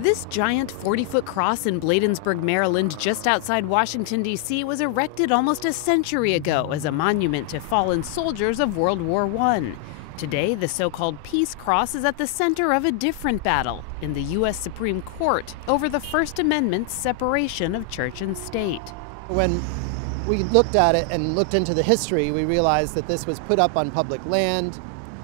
This giant 40-foot cross in Bladensburg, Maryland, just outside Washington, D.C., was erected almost a century ago as a monument to fallen soldiers of World War I. Today, the so-called Peace Cross is at the center of a different battle in the U.S. Supreme Court over the First Amendment's separation of church and state. When we looked at it and looked into the history, we realized that this was put up on public land,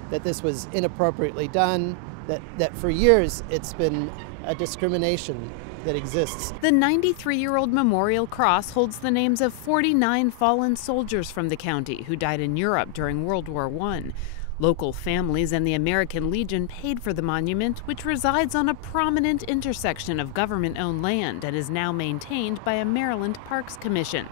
that this was inappropriately done, that for years it's been a discrimination that exists. The 93-year-old memorial cross holds the names of 49 fallen soldiers from the county who died in Europe during World War I. Local families and the American Legion paid for the monument, which resides on a prominent intersection of government-owned land and is now maintained by a Maryland Parks Commission.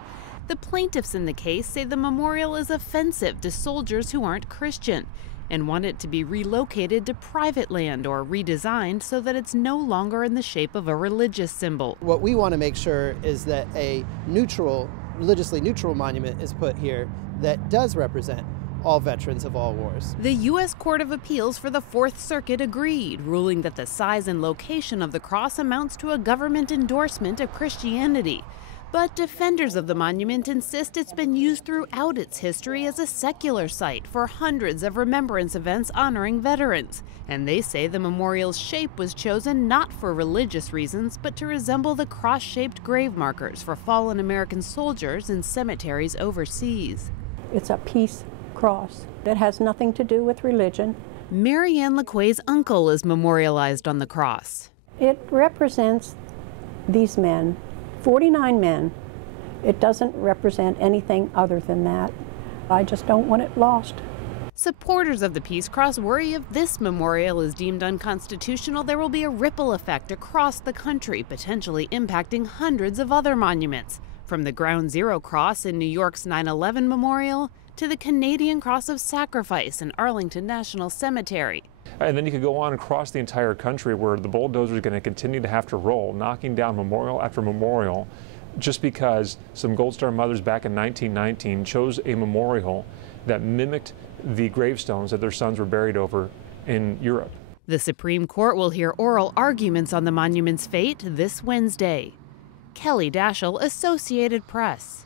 The plaintiffs in the case say the memorial is offensive to soldiers who aren't Christian and want it to be relocated to private land or redesigned so that it's no longer in the shape of a religious symbol. What we want to make sure is that a neutral, religiously neutral monument is put here that does represent all veterans of all wars. The U.S. Court of Appeals for the Fourth Circuit agreed, ruling that the size and location of the cross amounts to a government endorsement of Christianity. But defenders of the monument insist it's been used throughout its history as a secular site for hundreds of remembrance events honoring veterans. And they say the memorial's shape was chosen not for religious reasons, but to resemble the cross-shaped grave markers for fallen American soldiers in cemeteries overseas. It's a peace cross that has nothing to do with religion. Mary Ann LaQuay's uncle is memorialized on the cross. It represents these men, 49 men. It doesn't represent anything other than that. I just don't want it lost. Supporters of the Peace Cross worry if this memorial is deemed unconstitutional, there will be a ripple effect across the country, potentially impacting hundreds of other monuments. From the Ground Zero Cross in New York's 9/11 Memorial to the Canadian Cross of Sacrifice in Arlington National Cemetery. And then you could go on across the entire country where the bulldozer is going to continue to have to roll, knocking down memorial after memorial, just because some Gold Star mothers back in 1919 chose a memorial that mimicked the gravestones that their sons were buried over in Europe. The Supreme Court will hear oral arguments on the monument's fate this Wednesday. Kelly Daschle, Associated Press.